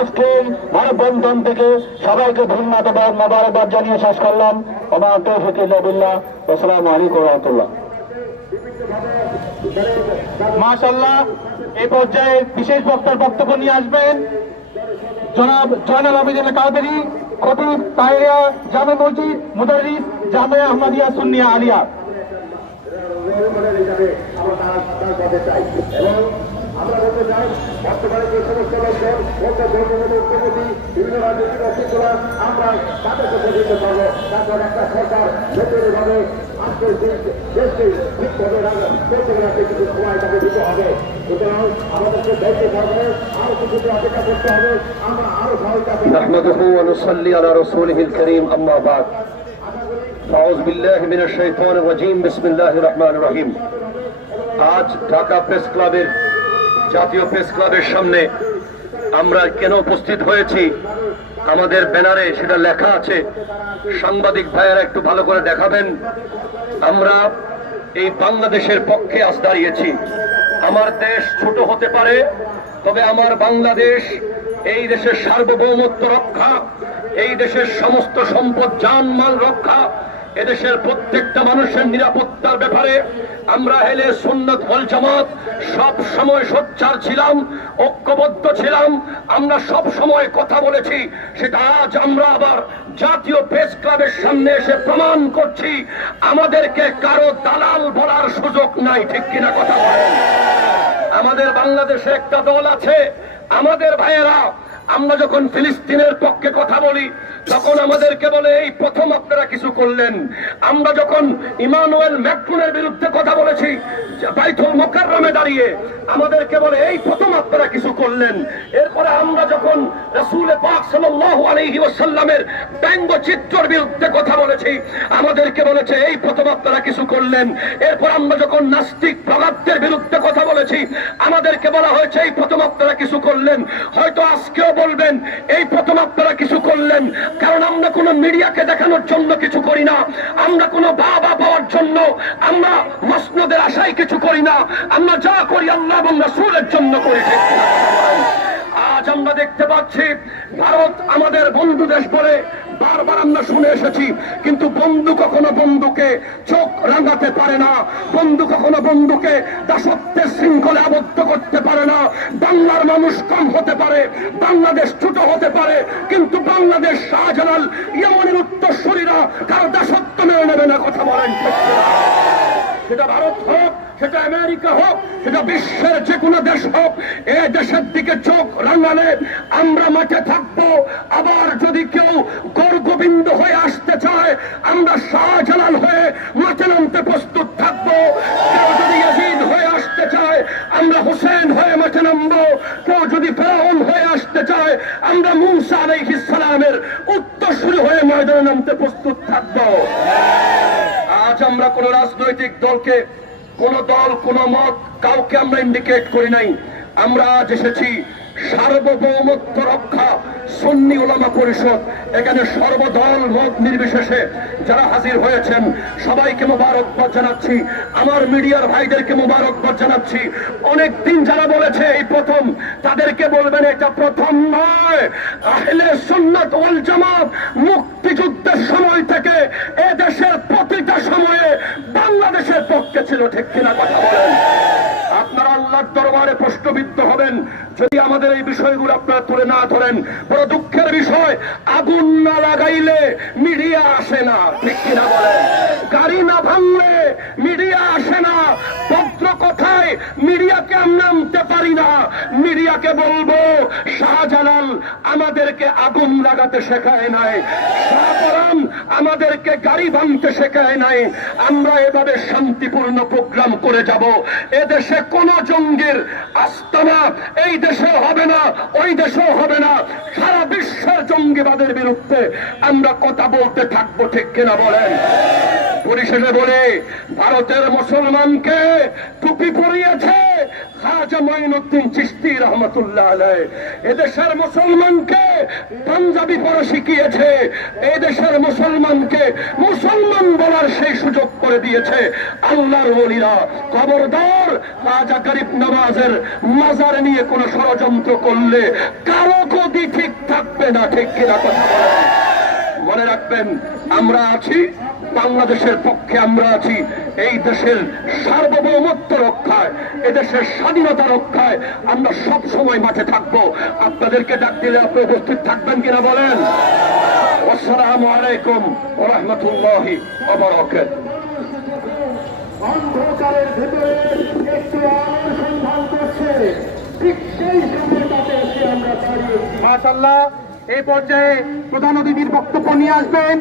আজকে মানববন্ধন থেকে সবাইকে ধন্যবাদ মোবারকবাদ জানিয়ে শেষ করলাম। আমার তৌফিক ইল্লাবিল্লাহ আসসালামু আলাইকুম রহমতুল্লাহ। মাশাল্লাহ এই পর্যায়ে বিশেষ বক্তার বক্তব্য নিয়ে আসবেন জনাব জয়নাল আবেদিন কাদেরি খতিব তাহেরিয়া জামে মসজিদ, মুদারিস জামিয়া আহমদিয়া সুন্নিয়া আলিয়া। আমরা বলতে চাই বর্তমানে যে সমস্ত লোকজন বলতে ধর্মীয় উপমতি বিভিন্ন রাজনৈতিক অস্তিত্বরা আমরা তাদেরকে বোঝাতে পারবো তারপর একটা সরকার নতুনভাবে আজকের দেশকে ঠিকভাবে চলতে গেলে কিছু সময় তাকে দিতে হবে সুতরাং আমাদেরকে দায়িত্ব থাকবে আরো কিছু অপেক্ষা করতে হবে আমরা আরো সহায়তা نحمده ونصلي على رسوله الكريم أما بعد أعوذ بالله من الشيطان الرجيم بسم الله الرحمن الرحيم আজ ঢাকা প্রেস ক্লাবের জাতীয় প্রেস ক্লাবের সামনে আমরা কেন উপস্থিত হয়েছি? আমাদের ব্যানারে সেটা লেখা আছে। সাংবাদিক ভাইয়েরা একটু ভালো করে দেখাবেন। আমরা এই বাংলাদেশের পক্ষে আজ দাঁড়িয়েছি। আমার দেশ ছোট হতে পারে, তবে আমার বাংলাদেশ এই দেশের সার্বভৌমত্ব রক্ষা, এই দেশের সমস্ত সম্পদ, জানমাল রক্ষা এদেশের প্রত্যেকটা মানুষের নিরাপত্তার ব্যাপারে আমরা হেলে সুন্নত হল জামাত সব সময় সোচ্চার ছিলাম, ঐক্যবদ্ধ ছিলাম, আমরা সব সময় কথা বলেছি, সেটা আজ আমরা আবার জাতীয় প্রেস ক্লাবের সামনে এসে প্রমাণ করছি, আমাদেরকে কারও দালাল বলার সুযোগ নাই, ঠিক কিনা কথা বলেন? আমাদের বাংলাদেশে একটা দল আছে, আমাদের ভাইয়েরা, আমরা যখন ফিলিস্তিনের পক্ষে কথা বলি তখন আমাদেরকে বলে, এই প্রথম আপনারা কিছু করলেন। আমরা যখন ইমানুয়েল ম্যাক্রুনের বিরুদ্ধে কথা বলেছি বাইথুল মোকাররমে দাঁড়িয়ে আমাদেরকে বলে, এই প্রথম আপনারা কিছু করলেন। এরপরে আমরা যখন রাসূল পাক সাল্লাল্লাহু আলাইহি ওয়াসাল্লামের বিরুদ্ধে কথা বলেছি, আমাদেরকে বলেছে, এই প্রথম আপনারা কিছু করলেন। এরপর আমরা যখন নাস্তিক প্রগাত্যের বিরুদ্ধে কথা বলেছি, আমাদেরকে বলা হয়েছে, এই প্রথম আপনারা কিছু করলেন। হয়তো আজকেও বলবেন, এই প্রথম আপনারা করলেন কারণ আমরা কোনো মিডিয়াকে দেখানোর জন্য কিছু করি না। আমরা কোনো বাবা পাওয়ার জন্য, আমরা মসনদের আশায় কিছু করি না। আমরা যা করি আল্লাহ এবং রাসুলের জন্য করি। আমরা দেখতে পাচ্ছি, ভারত আমাদের বন্ধু দেশ বলে বারবার আমরা শুনে এসেছি। কিন্তু বন্ধু কখনো বন্ধুকে চোখ রাঙাতে পারে না। বন্ধু কখনো বন্ধুকে দাসত্বের শৃঙ্খলে আবদ্ধ করতে পারে না। বাংলার মানুষ কম হতে পারে, বাংলাদেশ ছোট হতে পারে, কিন্তু বাংলাদেশ শাহজালাল ইয়েমনের উত্তরসূরিরা কারও দাসত্ব মেনে নেবে না, কথা বলেন সেটা ভারত হোক সেটা আমেরিকা হোক, সেটা বিশ্বের যে কোনো দেশ হোক, এ দেশের দিকে চোখ রাঙালে আমরা মাঠে থাকব। আবার যদি কেউ গর্গোবিন্দ হয়ে আসতে চায়, আমরা শাহজালাল হয়ে মাঠে নামতে প্রস্তুত থাকব। কেউ যদি ইয়াজিদ হয়ে আসতে চায়, আমরা হোসেন হয়ে মাঠে নামবো। কেউ যদি ফেরাউন হয়ে আসতে চায়, আমরা মুসা আলাইহিস সালামের উত্তরসূরি হয়ে ময়দানে নামতে প্রস্তুত থাকব। আজ আমরা কোন রাজনৈতিক দলকে কোন দল, কোন মত কাউকে আমরা ইন্ডিকেট করি নাই। আমরা আজ এসেছি সার্বভৌমত্ব রক্ষা সুন্নি ওলামা পরিষদ, এখানে সর্বদল মত নির্বিশেষে যারা হাজির হয়েছেন, সবাইকে মোবারকবাদ জানাচ্ছি। আমার মিডিয়ার ভাইদেরকে মোবারকবাদ জানাচ্ছি। অনেক দিন যারা বলেছে এই প্রথম, তাদেরকে বলবেন এটা প্রথম নয়। আহলে সুন্নাত ওয়াল জামাত মুক্তিযুদ্ধের সময় থেকে এ দেশের প্রতিটা সময়ে বাংলাদেশের পক্ষে ছিল ঠিক কিনা কথা বলেন। আপনারা আল্লাহর দরবারে প্রশ্নবিদ্ধ হবেন। যদি আমাদের এই বিষয়গুলো আপনারা তুলে না ধরেন, বড় দুঃখের বিষয়, আগুন না লাগাইলে মিডিয়া আসে না, ঠিক কিনা বলেন? গাড়ি না ভাঙলে মিডিয়া আসে না মিডিয়াকে আমরা আনতে পারি না। মিডিয়াকে বলব, শাহজালাল আমাদেরকে আগুন লাগাতে শেখায় নাই। শাহপরাম আমাদেরকে গাড়ি ভাঙতে শেখায় নাই। আমরা এভাবে শান্তিপূর্ণ প্রোগ্রাম করে যাব। এদেশে কোন জঙ্গির আস্তানা এই দেশে হবে না, ওই দেশেও হবে না। সারা বিশ্বের জঙ্গিবাদের বিরুদ্ধে আমরা কথা বলতে থাকব, ঠিক কিনা বলেন? পরিশেষে বলে ভারতের মুসলমানকে টুপি পরিয়েছে মুসলমান বলার সেই সুযোগ করে দিয়েছে খবরদার মাজার নিয়ে কোন ষড়যন্ত্র করলে কারও গদি ঠিক থাকবে না, ঠিক কিনা কথা মনে রাখবেন আমরা আছি বাংলাদেশের পক্ষে আমরা আছি এই দেশের সার্বভৌমত্ব রক্ষায় এদেশের স্বাধীনতা রক্ষায় আমরা সব সময় মাঠে থাকব। আপনাদেরকে ডাক দিলে আপনি উপস্থিত থাকবেন কিনা বলেন? আসসালামু আলাইকুম ওয়া রাহমাতুল্লাহি ওয়া বারাকাতুহু। অন্ধকারের ভেতরে একটু আলোর সন্ধান করছে। ঠিক সেই সময়টাতে এসে আমরা দাঁড়িয়েছি। মাশাল্লাহ এই পর্যায়ে প্রধান অতিথির বক্তব্য নিয়ে আসবেন।